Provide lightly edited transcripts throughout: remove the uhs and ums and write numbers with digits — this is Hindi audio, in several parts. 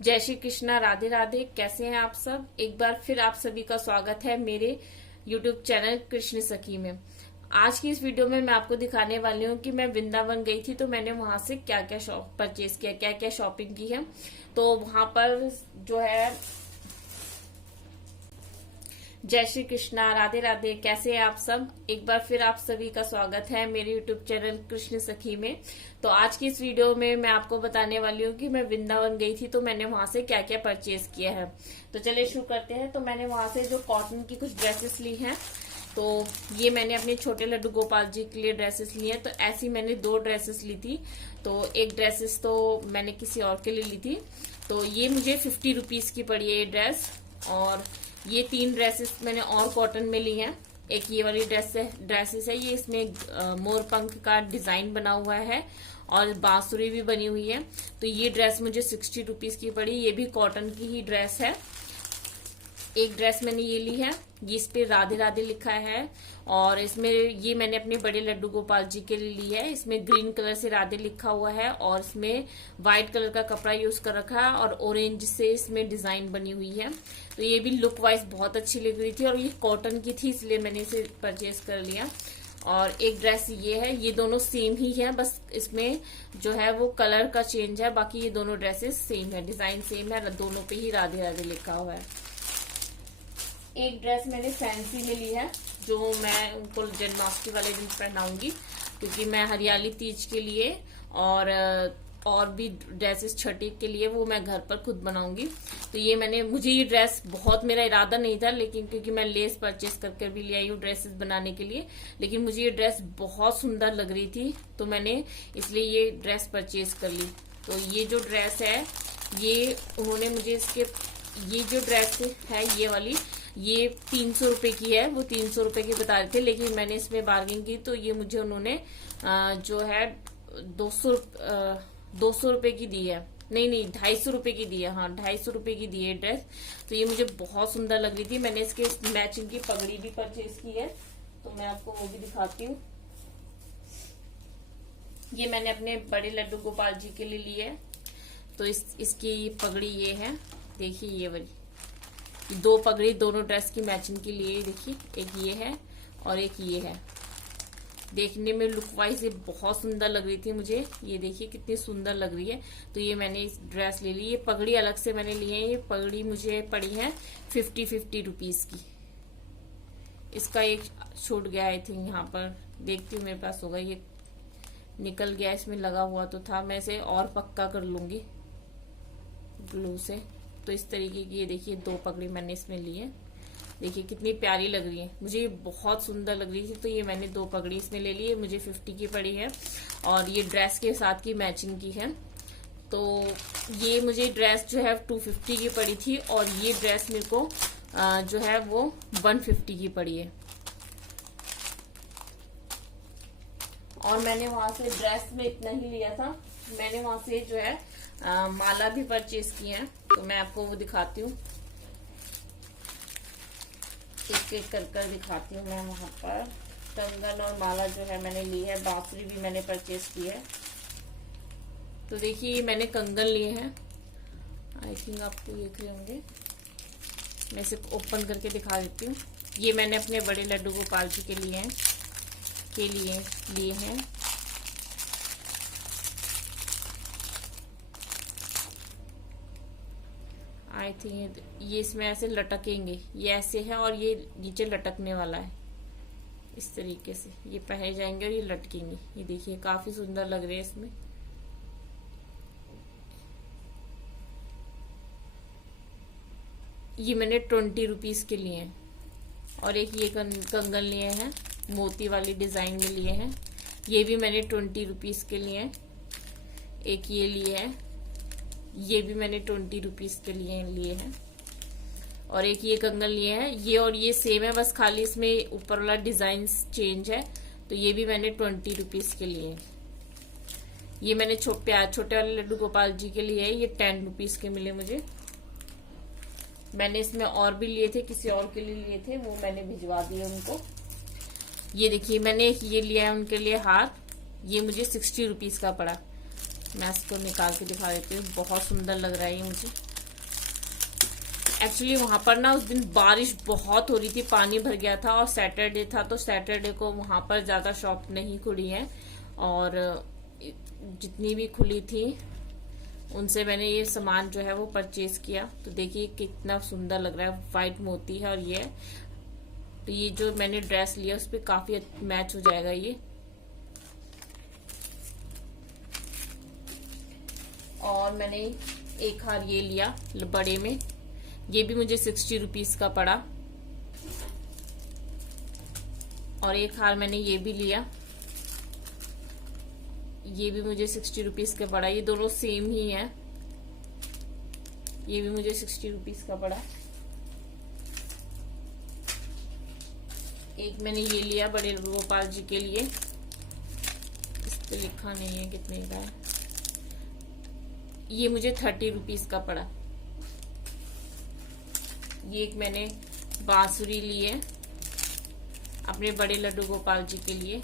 जय श्री कृष्णा, राधे राधे। कैसे हैं आप सब? एक बार फिर आप सभी का स्वागत है मेरे YouTube चैनल कृष्ण सखी में। आज की इस वीडियो में मैं आपको दिखाने वाली हूँ कि मैं वृंदावन गई थी तो मैंने वहां से क्या क्या परचेज किया, क्या क्या शॉपिंग की है। तो वहां पर जो है, जय श्री कृष्णा, राधे राधे। कैसे हैं आप सब? एक बार फिर आप सभी का स्वागत है मेरे YouTube चैनल कृष्ण सखी में। तो आज की इस वीडियो में मैं आपको बताने वाली हूँ कि मैं वृंदावन गई थी तो मैंने वहां से क्या क्या परचेज किया है। तो चलिए शुरू करते हैं। तो मैंने वहां से जो कॉटन की कुछ ड्रेसेस ली हैं, तो ये मैंने अपने छोटे लड्डू गोपाल जी के लिए ड्रेसेस ली हैं। तो ऐसी मैंने 2 ड्रेसेस ली थी। तो एक ड्रेसेस तो मैंने किसी और के लिए ली थी। तो ये मुझे 50 रुपीज की पड़ी है ये ड्रेस। और ये 3 ड्रेसेस मैंने और कॉटन में ली हैं। एक ये वाली ड्रेसेस है, ये इसमें मोर पंख का डिजाइन बना हुआ है और बांसुरी भी बनी हुई है। तो ये ड्रेस मुझे 60 रुपीज की पड़ी। ये भी कॉटन की ही ड्रेस है। एक ड्रेस मैंने ये ली है, ये इस पे राधे राधे लिखा है। और इसमें ये मैंने अपने बड़े लड्डू गोपाल जी के लिए ली है। इसमें ग्रीन कलर से राधे लिखा हुआ है और इसमें व्हाइट कलर का कपड़ा यूज कर रखा है और ऑरेंज से इसमें डिजाइन बनी हुई है। तो ये भी लुक वाइज बहुत अच्छी लग रही थी और ये कॉटन की थी, इसलिए मैंने इसे परचेज कर लिया। और एक ड्रेस ये है, ये दोनों सेम ही है, बस इसमें जो है वो कलर का चेंज है। बाकी ये दोनों ड्रेसेस सेम है, डिजाइन सेम है, दोनों पे ही राधे राधे लिखा हुआ है। एक ड्रेस मैंने फैंसी में ली है जो मैं उनको जन्माष्टमी वाले दिन पहनाऊंगी, क्योंकि मैं हरियाली तीज के लिए और भी ड्रेसेस छठी के लिए वो मैं घर पर खुद बनाऊंगी। तो ये मुझे ये ड्रेस बहुत, मेरा इरादा नहीं था, लेकिन क्योंकि मैं लेस परचेस करके भी ले आई हूँ ड्रेसेस बनाने के लिए, लेकिन मुझे ये ड्रेस बहुत सुंदर लग रही थी तो मैंने इसलिए ये ड्रेस परचेज कर ली। तो ये जो ड्रेस है, ये उन्होंने मुझे ये जो ड्रेस है ये वाली, ये 300 रुपए की है। वो 300 रुपए की बता रहे थे, लेकिन मैंने इसमें बार्गेनिंग की तो ये मुझे उन्होंने जो है 200 रुपए की दी है। नहीं, 250 रुपए की दी है। हाँ, 250 रुपए की दी है ड्रेस। तो ये मुझे बहुत सुंदर लग रही थी। मैंने इसके मैचिंग की पगड़ी भी परचेज की है, तो मैं आपको वो भी दिखाती हूँ। ये मैंने अपने बड़े लड्डू गोपाल जी के लिए ली है। तो इसकी पगड़ी ये है, देखिए ये वाली 2 पगड़ी दोनों ड्रेस की मैचिंग के लिए। देखिए, एक ये है और एक ये है। देखने में लुक वाइज ये बहुत सुंदर लग रही थी मुझे। ये देखिए कितनी सुंदर लग रही है। तो ये मैंने इस ड्रेस ले ली। ये पगड़ी अलग से मैंने ली है। ये पगड़ी मुझे पड़ी है 50 रुपीज की। इसका एक छूट गया आई थिंक, यहाँ पर देखती हूँ मेरे पास होगा, ये निकल गया, इसमें लगा हुआ तो था। मैं इसे और पक्का कर लूंगी ग्लू से। तो इस तरीके की ये देखिए 2 पगड़ी मैंने इसमें ली है। देखिए कितनी प्यारी लग रही है, मुझे ये बहुत सुंदर लग रही थी। तो ये मैंने 2 पगड़ी इसमें ले ली है, मुझे 50 की पड़ी है और ये ड्रेस के साथ की मैचिंग की है। तो ये मुझे ड्रेस जो है 250 की पड़ी थी और ये ड्रेस मेरे को जो है वो 150 की पड़ी है। और मैंने वहां से ड्रेस में इतना ही लिया था। मैंने वहां से जो है माला भी परचेज की है, तो मैं आपको वो दिखाती हूँ, एक एक कर दिखाती हूँ। मैं वहां पर कंगन और माला जो है मैंने ली है, बांसुरी भी मैंने परचेज की है। तो देखिए ये मैंने कंगन लिए हैं, आई थिंक आपको देख रहे होंगे। मैं इसे ओपन करके दिखा देती हूँ। ये मैंने अपने बड़े लड्डू गोपाल जी के लिए हैं। आई थिंक ये इसमें ऐसे लटकेंगे, ये ऐसे है और ये नीचे लटकने वाला है। इस तरीके से ये पहने जाएंगे और ये लटकेंगे। ये देखिए काफी सुंदर लग रहे हैं इसमें। ये मैंने 20 रुपीज के लिए हैं। और एक ये कंगन लिए हैं, मोती वाली डिजाइन में लिए हैं। ये भी मैंने 20 रुपीज के लिए हैं। एक ये लिए है, ये भी मैंने 20 रुपीज के लिए हैं। और एक ये कंगन लिए हैं, ये और ये सेम है, बस खाली इसमें ऊपर वाला डिजाइन चेंज है। तो ये भी मैंने 20 रुपीज के लिए। ये मैंने छोटे वाले लड्डू गोपाल जी के लिए है, ये 10 रुपीज के मिले मुझे। मैंने इसमें और भी लिए थे, किसी और के लिए थे, वो मैंने भिजवा दिए उनको। ये देखिए मैंने ये लिया है उनके लिए हार, ये मुझे 60 रुपीज का पड़ा। मैं इसको निकाल के दिखा देती हूँ, बहुत सुंदर लग रहा है ये मुझे। एक्चुअली वहां पर ना उस दिन बारिश बहुत हो रही थी, पानी भर गया था और सैटरडे था, तो सैटरडे को वहां पर ज्यादा शॉप नहीं खुली है और जितनी भी खुली थी उनसे मैंने ये सामान जो है वो परचेज किया। तो देखिए कितना सुंदर लग रहा है, व्हाइट मोती है और ये तो ये जो मैंने ड्रेस लिया उस पर काफी मैच हो जाएगा ये। और मैंने एक हार ये लिया बड़े में, ये भी मुझे 60 रुपीज का पड़ा। और एक हार मैंने ये भी लिया, ये भी मुझे 60 रुपीज का पड़ा। ये दोनों सेम ही है, ये भी मुझे 60 रुपीज का पड़ा। एक मैंने ये लिया बड़े गोपाल जी के लिए, इस पे लिखा नहीं है कितने का है, ये मुझे 30 रुपीज का पड़ा। ये एक मैंने बांसुरी ली है अपने बड़े लड्डू गोपाल जी के लिए,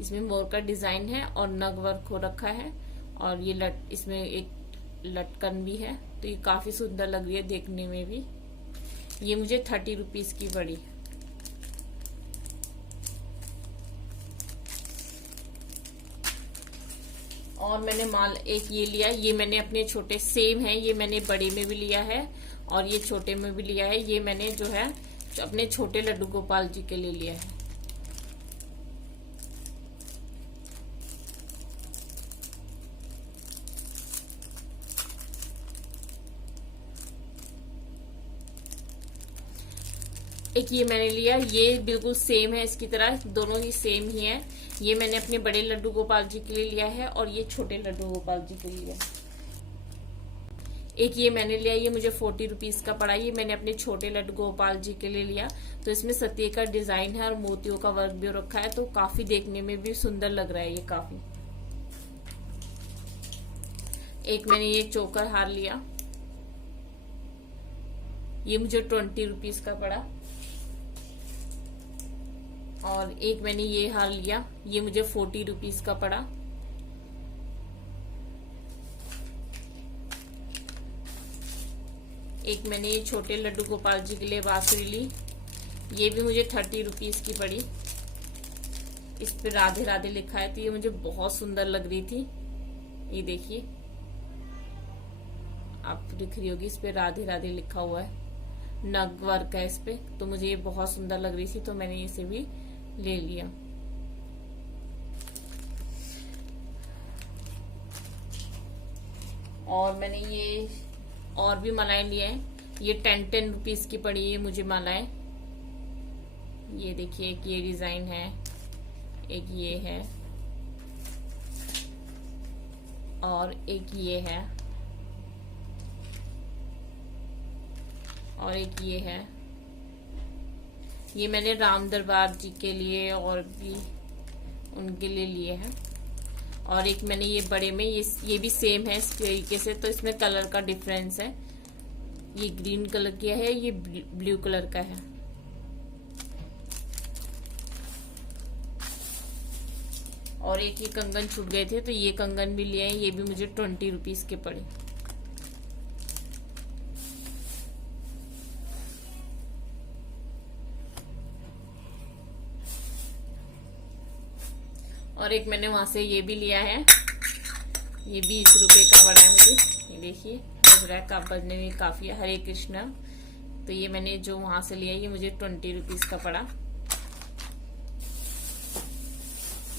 इसमें मोर का डिजाइन है और नग वर्क हो रखा है और ये इसमें एक लटकन भी है, तो ये काफी सुंदर लग रही है देखने में भी। ये मुझे 30 रुपीज की पड़ी। और मैंने माल एक ये लिया, ये मैंने अपने छोटे सेम है, ये मैंने बड़े में भी लिया है और ये छोटे में भी लिया है। ये मैंने जो है अपने छोटे लड्डू गोपाल जी के लिए लिया है। एक ये मैंने लिया, ये बिल्कुल सेम है इसकी तरह, दोनों ही सेम ही है। ये मैंने अपने बड़े लड्डू गोपाल जी के लिए लिया है और ये छोटे लड्डू गोपाल जी के लिए। एक ये मैंने लिया, ये मुझे 40 रुपीज का पड़ा। ये मैंने अपने छोटे लड्डू गोपाल जी के लिए लिया, तो इसमें सत्य का डिजाइन है और मोतियों का वर्क भी रखा है, तो काफी देखने में भी सुंदर लग रहा है ये काफी। एक मैंने ये चोकर हार लिया, ये मुझे 20 रुपीज का पड़ा। और एक मैंने ये हार लिया, ये मुझे 40 रुपीज का पड़ा। एक मैंने ये छोटे लड्डू गोपाल जी के लिए बांसुरी ली, ये भी मुझे 30 रुपीज की पड़ी। इस पे राधे राधे लिखा है, तो ये मुझे बहुत सुंदर लग रही थी। ये देखिए आप दिख रही होगी, इस पे राधे राधे लिखा हुआ है, नग वर्क है इस पे, तो मुझे ये बहुत सुंदर लग रही थी, तो मैंने इसे भी ले लिया। और मैंने ये और भी मालाएं लिए हैं, ये 10 रुपीज की पड़ी है मुझे मालाएं। ये देखिए एक ये डिजाइन है, एक ये है और एक ये है और एक ये है। ये मैंने राम दरबार जी के लिए और भी उनके लिए लिए हैं। और एक मैंने ये बड़े में, ये भी सेम है इस तरीके से, तो इसमें कलर का डिफरेंस है, ये ग्रीन कलर का है, ये ब्लू कलर का है। और एक ये कंगन छूट गए थे, तो ये कंगन भी लिए हैं, ये भी मुझे 20 रुपीज के पड़े। और एक मैंने वहां से ये भी लिया है, ये 20 रुपए का पड़ा है मुझे। ये देखिए बज रहा है, का बजने में काफी है, हरे कृष्णा। तो ये मैंने जो वहां से लिया, ये मुझे 20 रुपीज का पड़ा।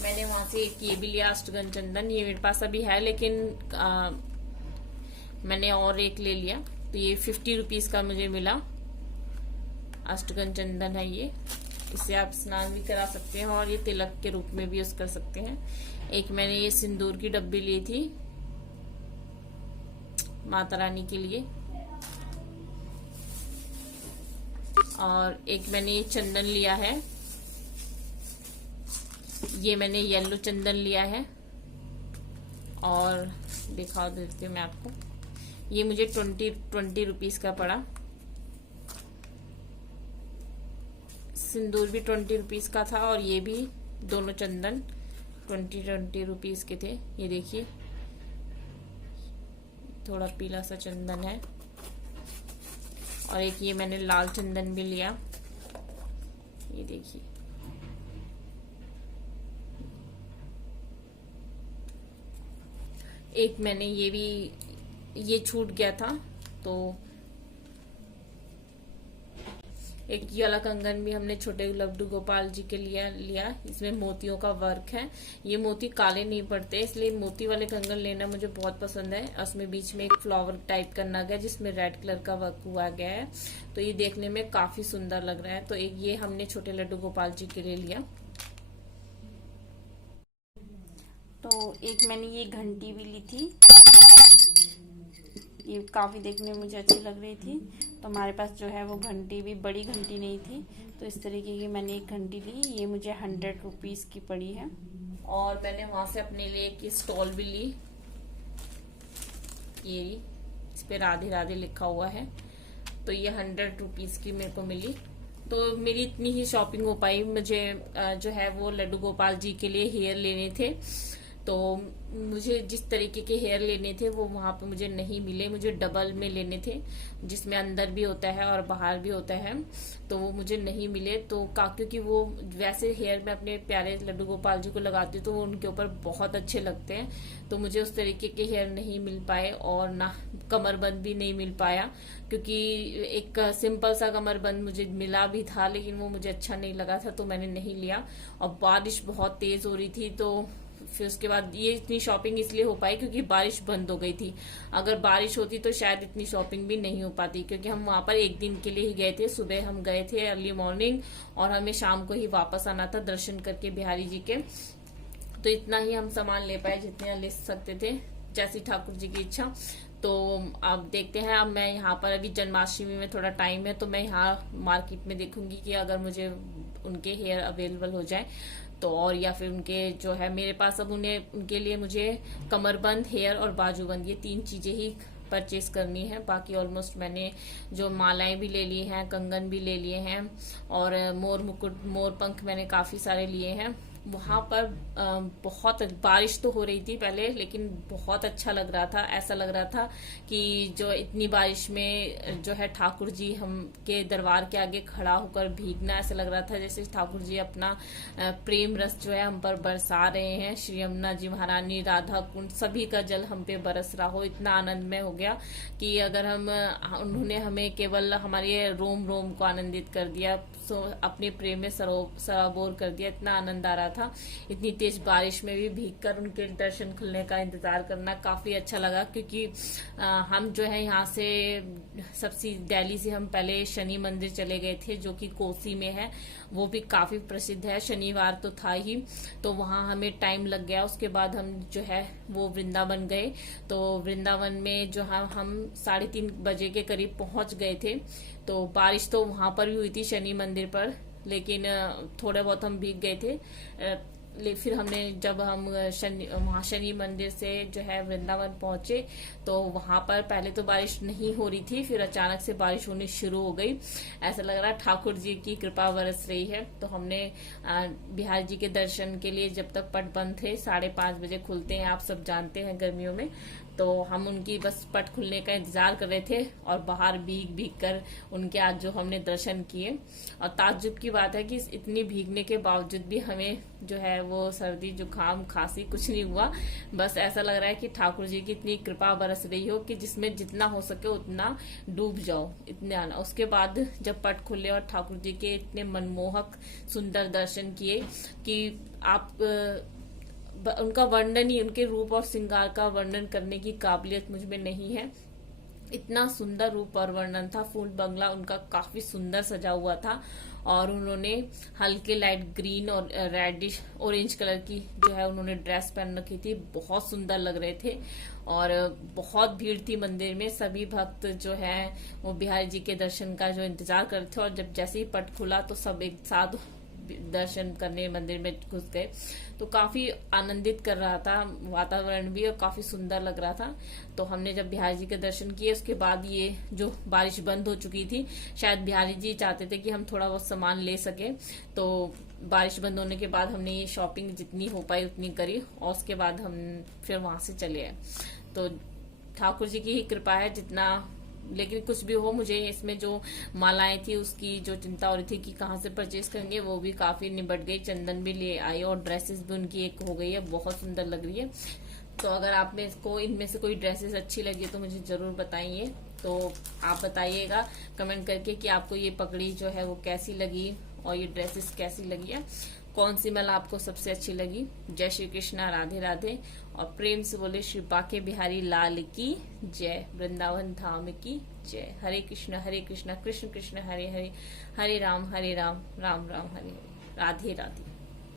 मैंने वहां से एक ये भी लिया अष्टगन चंदन, ये मेरे पास अभी है लेकिन मैंने और एक ले लिया, तो ये 50 रुपीज का मुझे मिला। अष्टगन चंदन है ये, इससे आप स्नान भी करा सकते हैं और ये तिलक के रूप में भी यूज कर सकते हैं। एक मैंने ये सिंदूर की डब्बी ली थी माता रानी के लिए। और एक मैंने ये चंदन लिया है, ये मैंने येलो चंदन लिया है और दिखा देती हूँ मैं आपको। ये मुझे 20 रुपीज का पड़ा। सिंदूर भी 20 रुपीज का था और ये भी, दोनों चंदन 20 रुपीज के थे। ये देखिए थोड़ा पीला सा चंदन है, और एक ये मैंने लाल चंदन भी लिया, ये देखिए। एक मैंने ये छूट गया था, तो एक ये वाला कंगन भी हमने छोटे लड्डू गोपाल जी के लिया। इसमें मोतियों का वर्क है, ये मोती काले नहीं पड़ते, इसलिए मोती वाले कंगन लेना मुझे बहुत पसंद है। और उसमें बीच में एक फ्लावर टाइप का नग है जिसमें रेड कलर का वर्क हुआ गया है, तो ये देखने में काफी सुंदर लग रहा है। तो एक ये हमने छोटे लड्डू गोपाल जी के लिए लिया। तो एक मैंने ये घंटी भी ली थी, ये काफ़ी देखने में मुझे अच्छी लग रही थी, तो हमारे पास जो है वो घंटी भी बड़ी घंटी नहीं थी, तो इस तरीके की मैंने एक घंटी ली। ये मुझे 100 रुपीज़ की पड़ी है। और मैंने वहां से अपने लिए एक स्टॉल भी ली, ये इस पे राधे राधे लिखा हुआ है, तो ये 100 रुपीज़ की मेरे को मिली। तो मेरी इतनी ही शॉपिंग हो पाई। मुझे जो है वो लड्डू गोपाल जी के लिए हेयर लेने थे, तो मुझे जिस तरीके के हेयर लेने थे वो वहां पे मुझे नहीं मिले। मुझे डबल में लेने थे, जिसमें अंदर भी होता है और बाहर भी होता है, तो वो मुझे नहीं मिले। तो क्योंकि वो वैसे हेयर मैं अपने प्यारे लड्डू गोपाल जी को लगाती हूँ तो वो उनके ऊपर बहुत अच्छे लगते हैं, तो मुझे उस तरीके के हेयर नहीं मिल पाए, और ना कमरबंद भी नहीं मिल पाया, क्योंकि एक सिंपल सा कमरबंद मुझे मिला भी था लेकिन वो मुझे अच्छा नहीं लगा था, तो मैंने नहीं लिया। और बारिश बहुत तेज हो रही थी, तो फिर उसके बाद ये इतनी शॉपिंग इसलिए हो पाई क्योंकि बारिश बंद हो गई थी। अगर बारिश होती तो शायद इतनी शॉपिंग भी नहीं हो पाती, क्योंकि हम वहां पर एक दिन के लिए ही गए थे। सुबह हम गए थे अर्ली मॉर्निंग, और हमें शाम को ही वापस आना था दर्शन करके बिहारी जी के। तो इतना ही हम सामान ले पाए जितने ले सकते थे, जैसी ठाकुर जी की इच्छा। तो अब देखते हैं, अब मैं यहाँ पर अभी जन्माष्टमी में थोड़ा टाइम है, तो मैं यहाँ मार्केट में देखूंगी कि अगर मुझे उनके हेयर अवेलेबल हो जाए तो, और या फिर उनके जो है मेरे पास अब उनके लिए मुझे कमरबंद, हेयर और बाजूबंद, ये 3 चीजें ही परचेज करनी है। बाकी ऑलमोस्ट मैंने जो मालाएं भी ले ली हैं, कंगन भी ले लिए हैं, और मोर मुकुट, मोर पंख मैंने काफी सारे लिए हैं। वहां पर बहुत बारिश तो हो रही थी पहले, लेकिन बहुत अच्छा लग रहा था। ऐसा लग रहा था कि जो इतनी बारिश में जो है ठाकुर जी हम के दरबार के आगे खड़ा होकर भीगना, ऐसा लग रहा था जैसे ठाकुर जी अपना प्रेम रस जो है हम पर बरसा रहे हैं। श्री यमुना जी महारानी, राधा कुंड, सभी का जल हम पे बरस रहा हो। इतना आनंदमय हो गया कि अगर उन्होंने हमें केवल हमारे रोम रोम को आनंदित कर दिया, अपने प्रेम में सराबोर कर दिया। इतना आनंद आ रहा था, इतनी तेज बारिश में भी भीगकर उनके दर्शन खुलने का इंतजार करना काफी अच्छा लगा। क्योंकि हम जो है यहाँ से सबसे दिल्ली से हम पहले शनि मंदिर चले गए थे, जो कि कोसी में है, वो भी काफी प्रसिद्ध है। शनिवार तो था ही, तो वहां हमें टाइम लग गया। उसके बाद हम जो है वो वृंदावन गए, तो वृंदावन में जो हम 3:30 बजे के करीब पहुंच गए थे। तो बारिश तो वहां पर भी हुई थी शनि मंदिर पर, लेकिन थोड़े बहुत हम भीग गए थे। फिर हमने जब हम वहां शनि मंदिर से जो है वृंदावन पहुंचे, तो वहां पर पहले तो बारिश नहीं हो रही थी, फिर अचानक से बारिश होनी शुरू हो गई। ऐसा लग रहा ठाकुर जी की कृपा बरस रही है। तो हमने बिहार जी के दर्शन के लिए, जब तक पट बंद थे, 5:30 बजे खुलते हैं, आप सब जानते हैं गर्मियों में, तो हम उनकी बस पट खुलने का इंतजार कर रहे थे, और बाहर भीग भीग कर उनके आज जो हमने दर्शन किए। और ताज्जुब की बात है कि इतनी भीगने के बावजूद भी हमें जो है वो सर्दी, जुकाम, खांसी कुछ नहीं हुआ। बस ऐसा लग रहा है कि ठाकुर जी की इतनी कृपा बरस रही हो कि जिसमें जितना हो सके उतना डूब जाओ, इतने आना। उसके बाद जब पट खुले और ठाकुर जी के इतने मनमोहक सुंदर दर्शन किए कि आप उनका वर्णन ही, उनके रूप और श्रृंगार का वर्णन करने की काबिलियत मुझ में नहीं है। इतना सुंदर रूप और वर्णन था। फूल बंगला उनका काफी सुंदर सजा हुआ था, और उन्होंने हल्के लाइट ग्रीन और रेडिश ऑरेंज कलर की जो है उन्होंने ड्रेस पहन रखी थी, बहुत सुंदर लग रहे थे। और बहुत भीड़ थी मंदिर में, सभी भक्त जो है वो बिहारी जी के दर्शन का जो इंतजार कर रहे थे। और जब जैसे ही पट खुला तो सब एक साथ दर्शन करने मंदिर में घुस गए। तो काफी आनंदित कर रहा था वातावरण भी, और काफी सुंदर लग रहा था। तो हमने जब बिहारी जी के दर्शन किए, उसके बाद ये जो बारिश बंद हो चुकी थी, शायद बिहारी जी चाहते थे कि हम थोड़ा बहुत सामान ले सके, तो बारिश बंद होने के बाद हमने ये शॉपिंग जितनी हो पाई उतनी करी, और उसके बाद हम फिर वहां से चले आए। तो ठाकुर जी की ही कृपा है जितना। लेकिन कुछ भी हो, मुझे इसमें जो मालाएं थी उसकी जो चिंता हो रही थी कि कहाँ से परचेज करेंगे, वो भी काफी निबट गई। चंदन भी ले आई और ड्रेसेस भी उनकी एक हो गई है, बहुत सुंदर लग रही है। तो अगर आप में को इनमें से कोई ड्रेसेस अच्छी लगी तो मुझे जरूर बताइए। तो आप बताइएगा कमेंट करके कि आपको ये पगड़ी जो है वो कैसी लगी और ये ड्रेसेस कैसी लगी है, कौन सी माला आपको सबसे अच्छी लगी। जय श्री कृष्णा, राधे राधे, और प्रेम से बोले श्री बाके बिहारी लाल की जय, वृंदावन धाम की जय। हरे कृष्ण कृष्ण कृष्ण हरे हरे, हरे राम राम राम हरे हरे, राधे राधे।